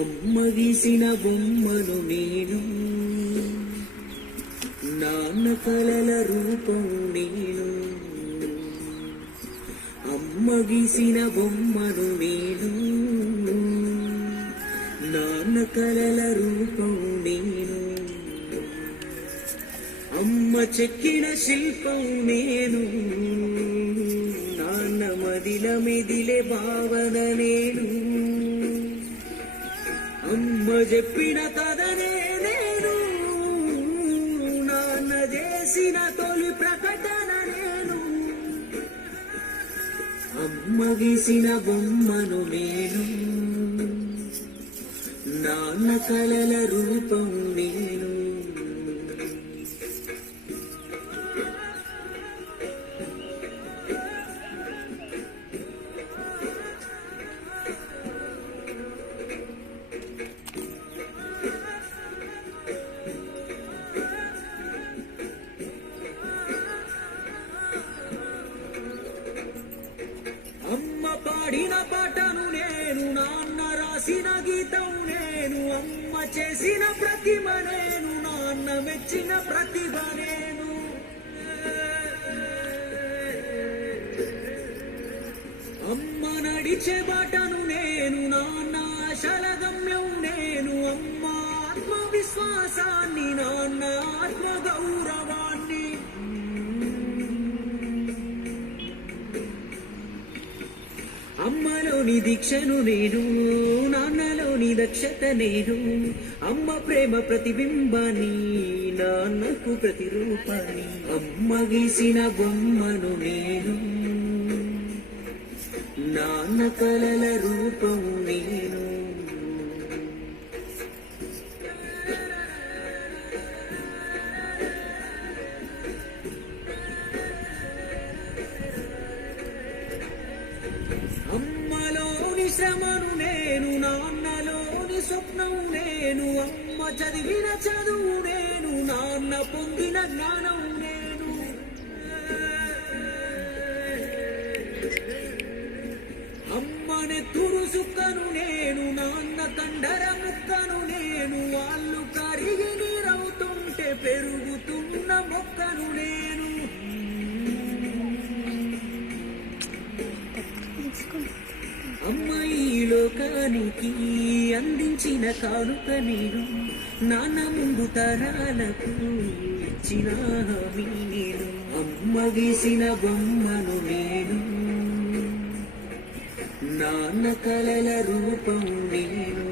అమ్మ గీసిన బొమ్మను నేను, నాన్న కలల రూపం నేను. అమ్మ గీసిన బొమ్మను నేను, నాన్న కలల రూపం నేను. అమ్మ చెక్కిన శిల్పం నేను, నాన్న మదిల మెదిలే భావన నేను. అమ్మ చెప్పిన కథనే నేను, నాన్న చేసిన తొలి ప్రకటన నేను. అమ్మ గీసిన బొమ్మను నేను, నాన్న కలల రూపం నేను. అమ్మ పాడిన పాటను నేను, నాన్న రాసిన గీతం నేను. అమ్మ చేసిన ప్రతిమ నేను, నాన్న మెచ్చిన ప్రతిభ నేను. అమ్మ నడిచే బాటను నేను, నాన్న ఆశల గమ్యం నేను. అమ్మ ఆత్మవిశ్వాసాన్ని, నాన్న ఆత్మ గౌరవాన్ని. అమ్మలోని దీక్షను నేను, నాన్నలోని దక్షత నేను. అమ్మ ప్రేమ ప్రతిబింబాన్ని, నాన్నకు ప్రతిరూపాన్ని. అమ్మ గీసిన బొమ్మను నేను, నాన్న కలల రూపం నేను. అమ్మలోని శ్రమను నేను, నాన్నలోని స్వప్నం నేను. అమ్మ చదివిన చదువు నేను, నాన్న పొందిన జ్ఞానం నేను. అమ్మనే తురు సుక్కను నేను, నాన్న కండర ముక్కను నేను. వాళ్ళు కరిగి నీరవుతుంటే పెరుగుతున్న మొక్కను నేను. అమ్మ ఈ లోకానికి అందించిన కానుక నేను, నాన్న ముందు తరాలకు ఇచ్చిన హామీ నేను. అమ్మ గీసిన బొమ్మను నేను, నాన్న కలల రూపం నేను.